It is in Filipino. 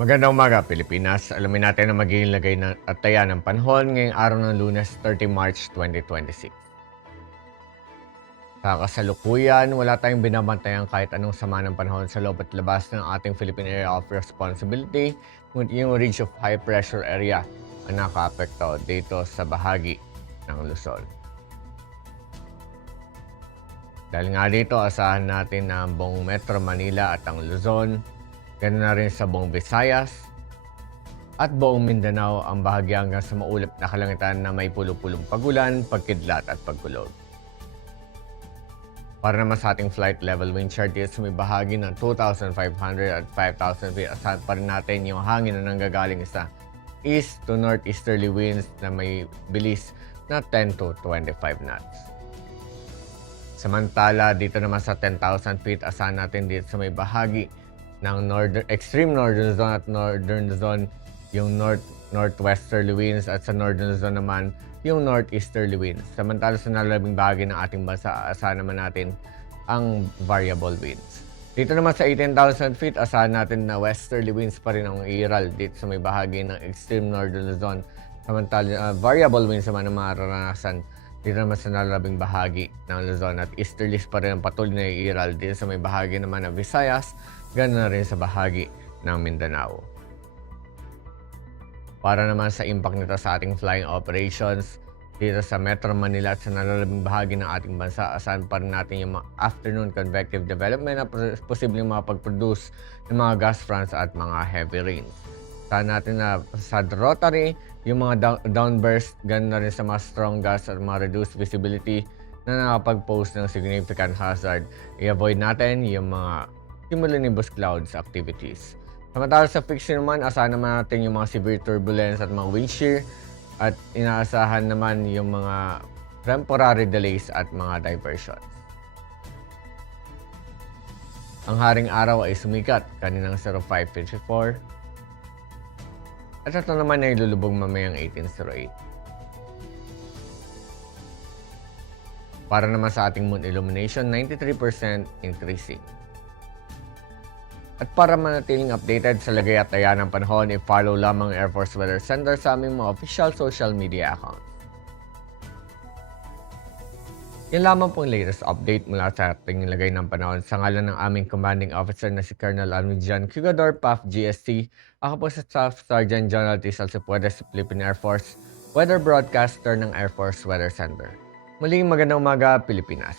Magandang umaga, Pilipinas. Alamin natin ang magiging lagay at taya ng panahon ngayong araw ng Lunes, 30 March 2026. Sa kasalukuyan, wala tayong binabantayan kahit anong sama ng panahon sa loob at labas ng ating Philippine Area of Responsibility, ngunit yung Ridge of High Pressure Area ang nakaapekto dito sa bahagi ng Luzon. Dahil nga dito, asahan natin na ang buong Metro Manila at ang Luzon, ganoon na rin sa buong Visayas, at buong Mindanao ang bahagi hanggang sa maulap na kalangitan na may pulo-pulong pagulan, pagkidlat at pagkulog. Para naman sa ating flight level wind chart dito sa may bahagi ng 2,500 at 5,000 feet, asahan pa rin natin yung hangin na nanggagaling sa east to northeasterly winds na may bilis na 10 to 25 knots. Samantala, dito naman sa 10,000 feet, asahan natin dito sa may bahagi ng extreme northern zone at northern zone yung northwesterly winds at sa northern zone naman yung northeasterly winds. Samantala sa nalabing bahagi ng ating bansa, asahan naman natin ang variable winds. Dito naman sa 18,000 feet, asahan natin na westerly winds pa rin ang iiral dito sa may bahagi ng extreme northern zone. Samantala, variable winds naman ang mararanasan dito naman sa nalabing bahagi ng Luzon at easterlies pa rin ang patuloy na iiral dito sa may bahagi naman ng Visayas, ganoon na rin sa bahagi ng Mindanao. Para naman sa impact nito sa ating flying operations dito sa Metro Manila at sa nalalabing bahagi ng ating bansa, asahan pa rin natin yung mga afternoon convective development na posibleng makapag-produce ng mga gust fronts at mga heavy rains. Asahan natin na sa rotary, yung mga downburst, ganoon na rin sa mga strong gusts at mga reduced visibility na nakapag-pose ng significant hazard. I-avoid natin yung mga cumulonimbus clouds activities. Samantala sa fiction naman, asahan naman natin yung mga severe turbulence at mga wind shear at inaasahan naman yung mga temporary delays at mga diversions. Ang haring araw ay sumikat kaninang 05:54 at ito naman ay lulubog mamayang 18:08. Para naman sa ating moon illumination, 93% increasing. At para manatiling updated sa lagay at taya ng panahon, i-follow lamang Air Force Weather Center sa aming mga official social media accounts. Yan lamang pong latest update mula sa ating lagay ng panahon sa ngalan ng aming commanding officer na si Colonel Armijan Cugador, PAF GST. Ako po sa Staff Sergeant General Tizal Cipuedes, Philippine Air Force, Weather Broadcaster ng Air Force Weather Center. Muling magandang umaga, Pilipinas.